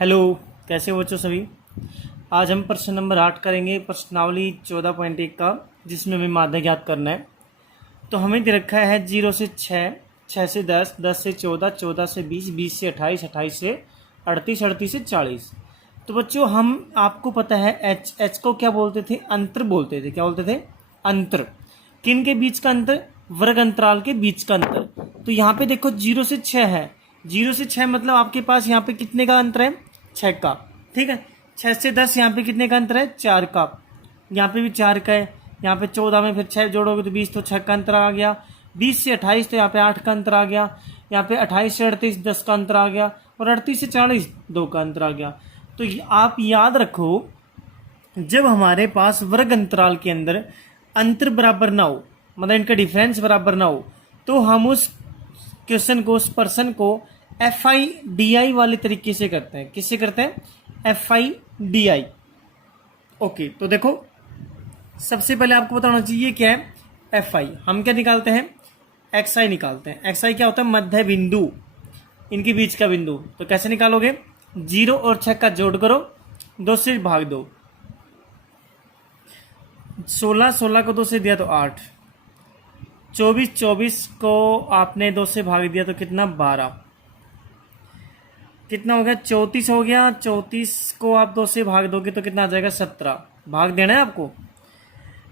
Hello, कैसे हो बच्चों सभी। आज हम प्रश्न नंबर 8 करेंगे, प्रश्नावली 14.1 का, जिसमें हमें माध्य ज्ञात करना है। तो हमें दे रखा है 0 से 6, 6 से 10, 10 से 14, 14 से 20, 20 से 28, 28 से 38, 38 से 40। तो बच्चों हम आपको पता है एच एच को क्या बोलते थे, अंतर बोलते थे। क्या बोलते थे? अंतर। किन के बीच का अंतर? वर्ग अंतराल के बीच का अंतर। तो यहाँ पे देखो 0 से 6 है, 0 से 6 मतलब आपके पास यहाँ पे कितने का अंतर है? 6 का। ठीक है। 6 से 10 यहाँ पे कितने का अंतर है? 4 का। यहाँ पे भी 4 का है। यहाँ पे 14 में फिर 6 जोड़ोगे तो 20, तो 6 का अंतर आ गया। 20 से 28 तो यहाँ पे 8 का अंतर आ गया। यहाँ पे 28 से 38 10 का अंतर आ गया। और 38 से 40 2 का अंतर आ गया। तो आप याद रखो, जब हमारे पास वर्ग अंतराल के अंदर अंतर बराबर ना हो, मतलब इनका डिफरेंस बराबर ना हो, तो हम उस क्वेश्चन को, उस पर्सन को एफ आई डी आई वाले तरीके से करते हैं। किससे करते हैं? F I D I. Okay, तो देखो सबसे पहले आपको बताना चाहिए क्या है एफ आई। हम क्या निकालते हैं? एक्स आई निकालते हैं। एक्स आई क्या होता है? मध्य बिंदु, इनके बीच का बिंदु। तो कैसे निकालोगे? 0 और 6 का जोड़ करो, 2 से भाग दो। 16, 16 को 2 से दिया तो 8। 24, 24 को आपने 2 से भाग दिया तो कितना? 12। कितना हो गया? 34 हो गया। 34 को आप 2 से भाग दोगे तो कितना आ जाएगा? 17। भाग देना है आपको।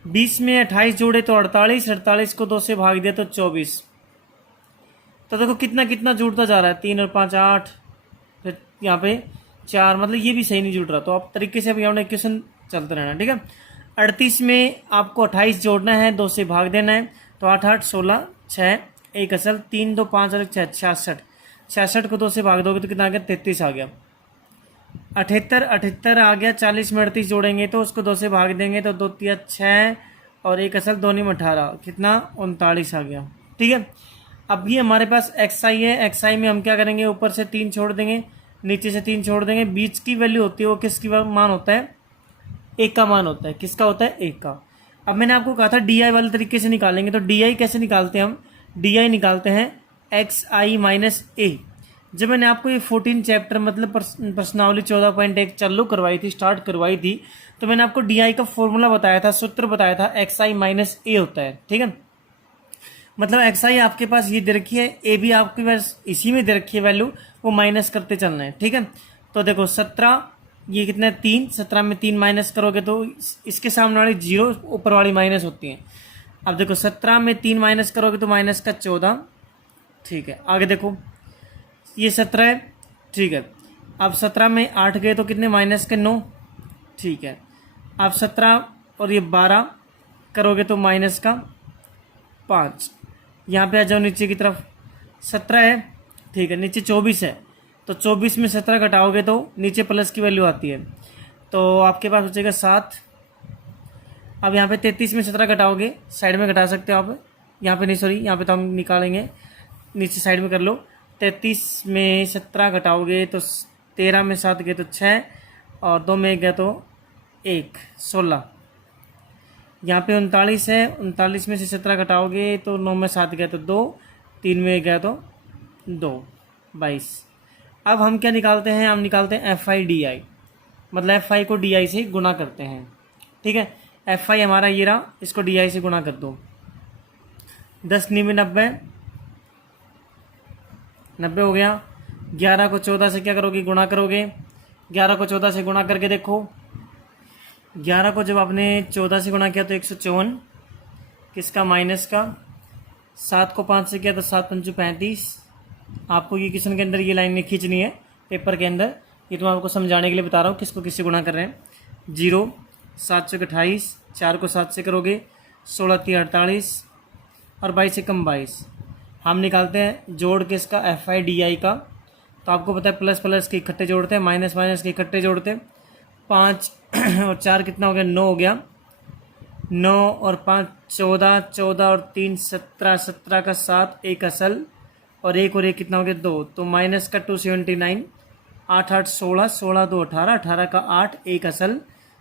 20 में 28 जोड़े तो 48, 48 को 2 से भाग दिया तो 24। तो देखो कितना कितना जुड़ता जा रहा है। 3 और 5 8, फिर यहाँ पे 4, मतलब ये भी सही नहीं जुड़ रहा। तो आप तरीके से अभी अपना इक्वेशन चलते रहना। ठीक है। 38 में आपको 28 जोड़ना है, 2 से भाग देना है। तो 8 8 16, 6 1 असल, 3 2 5 और 6 66। 66 को 2 से भाग दोगे तो कितना आ गया? 33 आ गया। 78 78 आ गया। 40 में 38 जोड़ेंगे तो उसको 2 से भाग देंगे तो 2 3 6 और 1 असल, 2 में 18, कितना? 39 आ गया। ठीक है। अब ये हमारे पास एक्स आई है। एक्स आई में हम क्या करेंगे? ऊपर से 3 छोड़ देंगे, नीचे से 3 छोड़ देंगे। बीच की वैल्यू होती है वो किसकी मान होता है? 1 का मान होता है। किसका होता है? 1 का। अब मैंने आपको कहा था डी आई वाले तरीके से निकालेंगे। तो डी आई कैसे निकालते हैं हम? डी आई निकालते हैं एक्स आई माइनस ए। जब मैंने आपको ये 14 चैप्टर मतलब प्रश्नावली 14.1 चालू करवाई थी, स्टार्ट करवाई थी, तो मैंने आपको डी आई का फॉर्मूला बताया था, सूत्र बताया था, एक्स आई माइनस ए होता है। ठीक है। मतलब एक्स आई आपके पास ये दे रखी है, ए भी आपके पास इसी में दे रखी है वैल्यू, वो माइनस करते चलना है। ठीक है। तो देखो 17, ये कितना है? 3। 17 में 3 माइनस करोगे तो इसके सामने वाली 0, ऊपर वाली माइनस होती है। अब देखो 17 में 3 माइनस करोगे तो माइनस का 14। ठीक है। आगे देखो ये 17 है। ठीक है। अब 17 में 8 गए तो कितने? माइनस के 9। ठीक है। अब 17 और ये 12 करोगे तो माइनस का 5। यहाँ पे आ जाओ नीचे की तरफ। 17 है। ठीक है। नीचे 24 है। तो 24 में 17 घटाओगे तो नीचे प्लस की वैल्यू आती है, तो आपके पास बचेगा 7। अब यहाँ पे 33 में 17 घटाओगे, साइड में घटा सकते हो आप, यहाँ पे नहीं, सॉरी, यहाँ पे तो हम निकालेंगे, नीचे साइड में कर लो। 33 में 17 घटाओगे तो 13 में 7 गए तो 6 और 2 में 1 गया तो 1, 16। यहाँ पे 39 है। 39 में से 17 घटाओगे तो 9 में 7 गया तो 2, 3 में 1 गया तो 2, 22। अब हम क्या निकालते हैं? हम निकालते हैं एफ आई डी आई, मतलब एफ आई को डी आई से गुना करते हैं। ठीक है। एफ आई हमारा ये रहा, इसको डी आई से गुना कर दो। 10 9 90, 90 हो गया। 11 को 14 से क्या करोगे? गुणा करोगे। 11 को 14 से गुणा करके देखो, 11 को जब आपने 14 से गुणा किया तो 154, किसका? माइनस का। 7 को 5 से किया तो 7 पंचू 35। आपको ये क्वेश्चन के अंदर ये लाइन खींचनी है पेपर के अंदर, ये तो मैं आपको समझाने के लिए बता रहा हूँ किसको किससे गुणा कर रहे हैं। 0, 7 से 28, 4 को 7 से करोगे 16 3 48 और 22 से कम 22। हम निकालते हैं जोड़ के इसका एफ आई डी आई का। तो आपको पता है प्लस प्लस के इकट्ठे जोड़ते हैं, माइनस माइनस के इकट्ठे जोड़ते हैं। 5 और 4 कितना हो गया? 9 हो गया। 9 और 5 14, 14 और 3 17, 17 का 7, 1 असल और 1 और 1 कितना हो गया? 2। तो माइनस का 279, 8 8 16, 16 2 18, 18 का 8, 1 असल,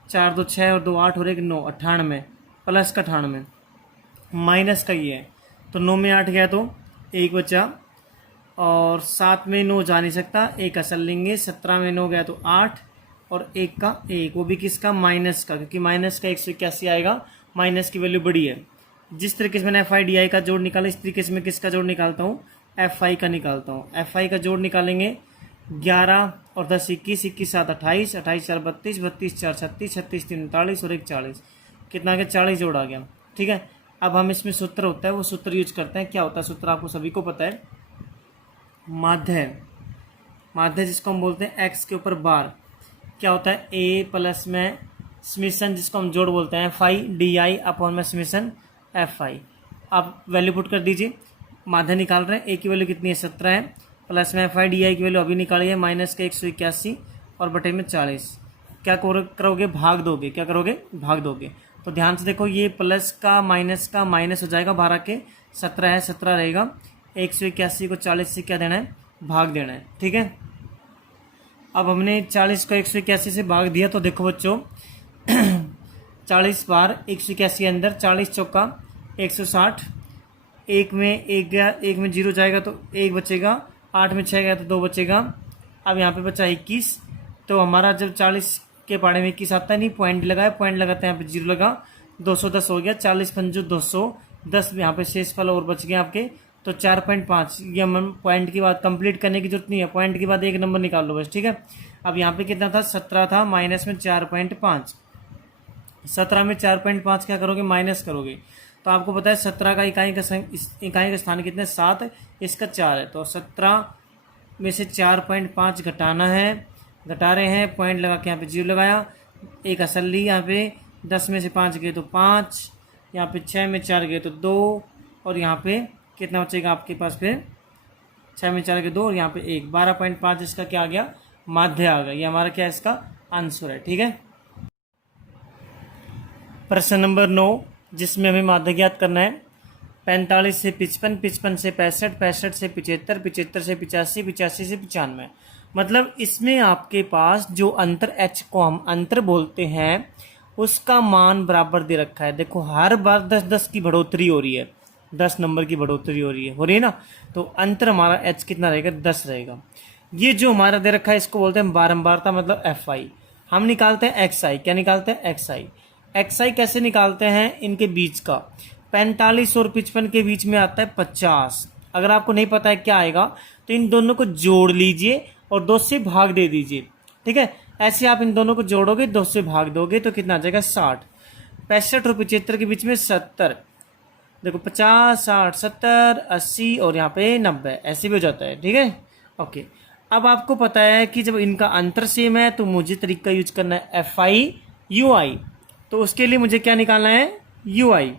4 2 6 और 2 8 और 1 9, 98, प्लस का 98, माइनस का ये है। तो 9 में 8 गया तो 1 बचा, और 7 में 9 जा नहीं सकता, एक असल लेंगे, 17 में 9 गया तो 8 और 1 का 1, वो भी किसका, माइनस का, क्योंकि माइनस का 181 आएगा, माइनस की वैल्यू बड़ी है। जिस तरीके से मैंने एफ आई डी आई का जोड़ निकाला, इस तरीके से मैं किसका जोड़ निकालता हूँ, एफ आई का निकालता हूँ। एफ आई का जोड़ निकालेंगे 11 और 10 21, 21 7 28, 28 4 32, 32 4 36, 36 3 39 और 1 40, कितना आ गया, 40 जोड़ आ गया। ठीक है, अब हम इसमें सूत्र होता है वो सूत्र यूज करते हैं। क्या होता है सूत्र, आपको सभी को पता है, माध्य, माध्य जिसको हम बोलते हैं एक्स के ऊपर बार, क्या होता है, ए प्लस में समेशन जिसको हम जोड़ बोलते हैं f I D I upon में समेशन एफ आई। आप वैल्यू पुट कर दीजिए, माध्य निकाल रहे हैं, ए की वैल्यू कितनी है, 17 है, प्लस में एफ आई डी आई की वैल्यू अभी निकाली है, माइनस के 181 और बटे में 40। क्या करोगे, भाग दोगे, क्या करोगे, भाग दोगे। तो ध्यान से देखो, ये प्लस का माइनस हो जाएगा, 12 के 17 है, 17 रहेगा, 181 को 40 से क्या देना है, भाग देना है। ठीक है, अब हमने 40 को 181 से भाग दिया, तो देखो बच्चों 40 बार 181 अंदर, 40 चौका 160, एक में 1 गया, एक में 0 जाएगा तो 1 बचेगा, 8 में 6 गया तो 2 बचेगा। अब यहाँ पे बचा 21, तो हमारा जब 40 के पाड़े में 21 आता है, नहीं पॉइंट लगाया, पॉइंट लगाते हैं यहाँ पे 0 लगा, 210 हो गया, 40 पंजो 210, यहाँ पे शेष फल और बच गए आपके, तो 4.5। ये हम पॉइंट की बात कंप्लीट करने की जरूरत नहीं है, पॉइंट के बाद एक नंबर निकाल लो बस। ठीक है, अब यहाँ पे कितना था, 17 था, माइनस में 4.5, 17 में 4.5 क्या करोगे, माइनस करोगे, तो आपको पता है 17 का इकाई का स्थान कितने, 7, इसका 4 है, तो 17 में से 4.5 घटाना है, घटा रहे हैं, पॉइंट लगा के यहाँ पे 0 लगाया, एक असल ली, यहाँ पे 10 में से 5 गए तो 5, यहाँ पे 6 में 4 गए तो 2, और यहाँ पे कितना बचेगा आपके पास, फिर 6 में 4 के 2 और यहाँ पे 1, 12.5 इसका क्या आ गया, माध्य आ गया। ये हमारा क्या इसका आंसर है। ठीक है, प्रश्न नंबर 9 जिसमें हमें माध्य ज्ञात करना है, 45 से 55, 55 से 65, 65 से 75, 75 से 85, 85 से 95। मतलब इसमें आपके पास जो अंतर h को हम अंतर बोलते हैं उसका मान बराबर दे रखा है। देखो हर बार 10-10 की बढ़ोतरी हो रही है, 10 नंबर की बढ़ोतरी हो रही है ना, तो अंतर हमारा h कितना रहेगा, 10 रहेगा। ये जो हमारा दे रखा है इसको बोलते हैं बारंबारता, मतलब एफ आई। हम निकालते हैं एक्स आई, क्या निकालते हैं, एक्स आई। एक्स आई कैसे निकालते हैं, इनके बीच का, 45 और 55 के बीच में आता है 50। अगर आपको नहीं पता है क्या आएगा तो इन दोनों को जोड़ लीजिए और 2 से भाग दे दीजिए। ठीक है, ऐसे आप इन दोनों को जोड़ोगे, 2 से भाग दोगे तो कितना आ जाएगा, 60। 65 और 75 के बीच में 70, देखो 50, 60, 70, 80 और यहाँ पे 90, ऐसे भी हो जाता है। ठीक है, ओके। अब आपको पता है कि जब इनका अंतर सेम है तो मुझे तरीका यूज करना है एफ आई यू आई। तो उसके लिए मुझे क्या निकालना है, यू आई।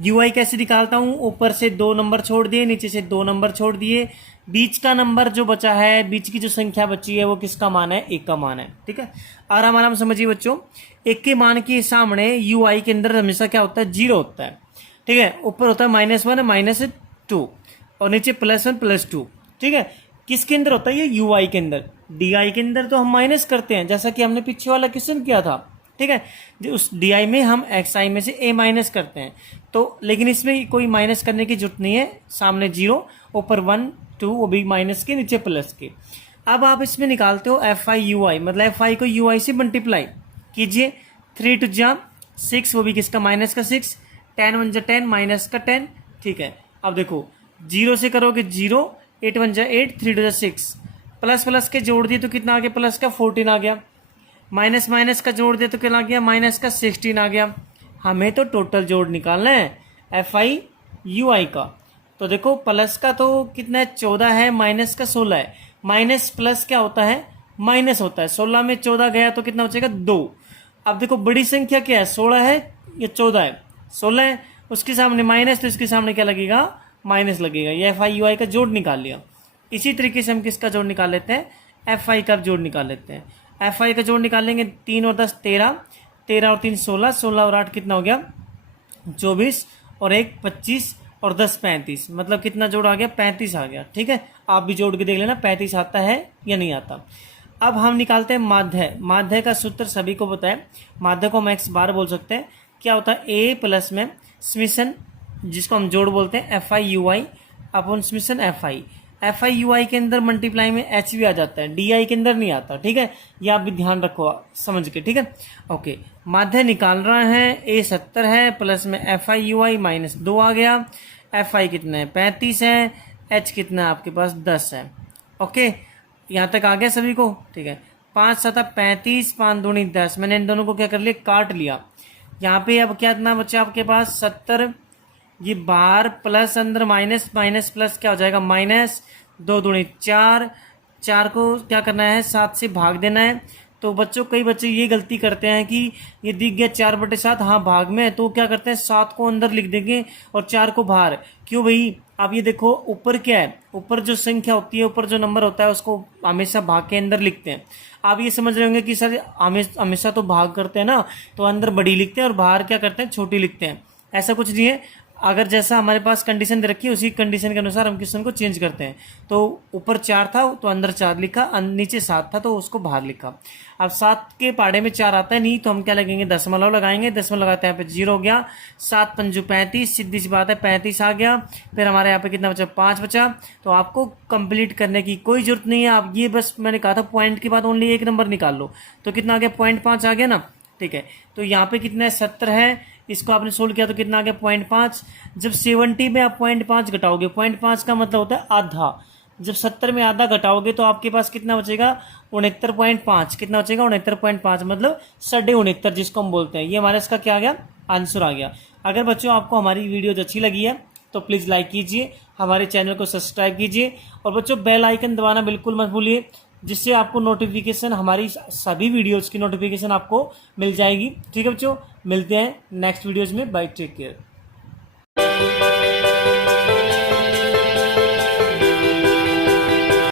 यू आई कैसे निकालता हूं, ऊपर से 2 नंबर छोड़ दिए, नीचे से 2 नंबर छोड़ दिए, बीच का नंबर जो बचा है, बीच की जो संख्या बची है वो किसका मान है, 1 का मान है। ठीक है, आराम आराम समझिए बच्चों, 1 के मान के सामने यू आई के अंदर हमेशा क्या होता है, 0 होता है। ठीक है, ऊपर होता है -1 -2 और नीचे +1 +2। ठीक है, किसके अंदर होता है ये, यू आई के अंदर। डी आई के अंदर तो हम माइनस करते हैं, जैसा कि हमने पीछे वाला क्वेश्चन किया था। ठीक है, उस डी आई में हम एक्स आई में से ए माइनस करते हैं, तो लेकिन इसमें कोई माइनस करने की जरूरत नहीं है, सामने 0, ऊपर 1 2, वो भी माइनस के, नीचे प्लस के। अब आप इसमें निकालते हो एफ आई यू आई, मतलब एफ आई को यू आई से मल्टीप्लाई कीजिए, 3 2 जा 6, वो भी किसका, माइनस का 6, 10 1 जा 10, माइनस का 10। ठीक है, अब देखो 0 से करोगे 0, 8 1 जा 8, 3 2 जा 6, प्लस प्लस के जोड़ दिए तो कितना आ गया, प्लस का 14 आ गया, माइनस माइनस का जोड़ दिया तो कितना आ गया, माइनस का 16 आ गया। हमें तो टोटल जोड़ निकालना है एफ आई यू आई का। तो देखो प्लस का तो कितना है, 14 है, माइनस का 16 है, माइनस प्लस क्या होता है, माइनस होता है। 16 में 14 गया तो कितना बचेगा, 2। अब देखो बड़ी संख्या क्या है, 16 है या 14 है, 16 है, उसके सामने माइनस, तो इसके सामने क्या लगेगा, माइनस लगेगा। ये एफ आई यू आई का जोड़ निकाल लिया। इसी तरीके से हम किसका जोड़ निकाल लेते हैं, एफ आई का जोड़ निकाल लेते हैं। एफ आई का जोड़ निकालेंगे, 3 और 10 13, 13 और 3 16, 16 और 8 कितना हो गया, 24 और 1 25 और 10 35, मतलब कितना जोड़ आ गया, 35 आ गया। ठीक है, आप भी जोड़ के देख लेना 35 आता है या नहीं आता। अब हम निकालते हैं माध्य। माध्य का सूत्र सभी को पता है, माध्य को हम एक्स बार बोल सकते हैं। क्या होता है, ए प्लस में समेशन जिसको हम जोड़ बोलते हैं f i u i upon summation f i u i के अंदर मल्टीप्लाई में एच भी आ जाता है, डी आई के अंदर नहीं आता, ठीक है, ये आप भी ध्यान रखो समझ के, ठीक है। ओके, माध्य निकाल रहे हैं, ए 70 है, प्लस में F i u I minus 2 आ गया, एफ आई कितना है 35 है, एच कितना है आपके पास 10 है। ओके, यहाँ तक आ गया सभी को, ठीक है। 5 7 35, 5 दूनी 10, मैंने इन दोनों को क्या कर लिया, काट लिया। यहाँ पे अब क्या इतना बचा आपके पास 70, ये बाहर प्लस अंदर माइनस, माइनस प्लस क्या हो जाएगा माइनस, 2 दूनी 4, 4 को क्या करना है 7 से भाग देना है। तो बच्चों कई बच्चे ये गलती करते हैं कि ये दिख गया 4/7, हाँ भाग में, तो क्या करते हैं 7 को अंदर लिख देंगे और 4 को बाहर। क्यों भाई, आप ये देखो ऊपर क्या है, ऊपर जो संख्या होती है, ऊपर जो नंबर होता है उसको हमेशा भाग के अंदर लिखते हैं। आप ये समझ रहे होंगे कि सर हमेशा तो भाग करते हैं ना, तो अंदर बड़ी लिखते हैं और बाहर क्या करते हैं छोटी लिखते हैं। ऐसा कुछ नहीं है, अगर जैसा हमारे पास कंडीशन दे रखी है उसी कंडीशन के अनुसार हम क्वेश्चन को चेंज करते हैं। तो ऊपर 4 था तो अंदर 4 लिखा, नीचे 7 था तो उसको बाहर लिखा। अब 7 के पाड़े में 4 आता है नहीं, तो हम क्या लगेंगे दशमलव लगाएंगे, दशमलव लगाते हैं यहाँ पे 0 हो गया, 7 पंजू 35, सीधी सी बात है 35 आ गया। फिर हमारे यहाँ पे कितना बचा 5 बचा। तो आपको कंप्लीट करने की कोई जरूरत नहीं है, आप ये बस मैंने कहा था पॉइंट के बाद ओनली एक नंबर निकाल लो। तो कितना आ गया 0.5 आ गया ना, ठीक है। तो यहाँ पे कितना है 70 है, इसको आपने सोल्व किया तो कितना आ गया 0.5। जब 70 में आप 0.5 घटाओगे, 0.5 का मतलब होता है आधा, जब 70 में आधा घटाओगे तो आपके पास कितना बचेगा 69.5, कितना बचेगा 69.5, मतलब 69.5 जिसको हम बोलते हैं। ये हमारे इसका क्या आ गया आंसर आ गया। अगर बच्चों आपको हमारी वीडियो अच्छी लगी है तो प्लीज़ लाइक कीजिए, हमारे चैनल को सब्सक्राइब कीजिए और बच्चों बेल आइकन दबाना बिल्कुल मत भूलिए, जिससे आपको नोटिफिकेशन, हमारी सभी वीडियोज़ की नोटिफिकेशन आपको मिल जाएगी। ठीक है बच्चों, मिलते हैं नेक्स्ट वीडियोज़ में, बाय, टेक केयर।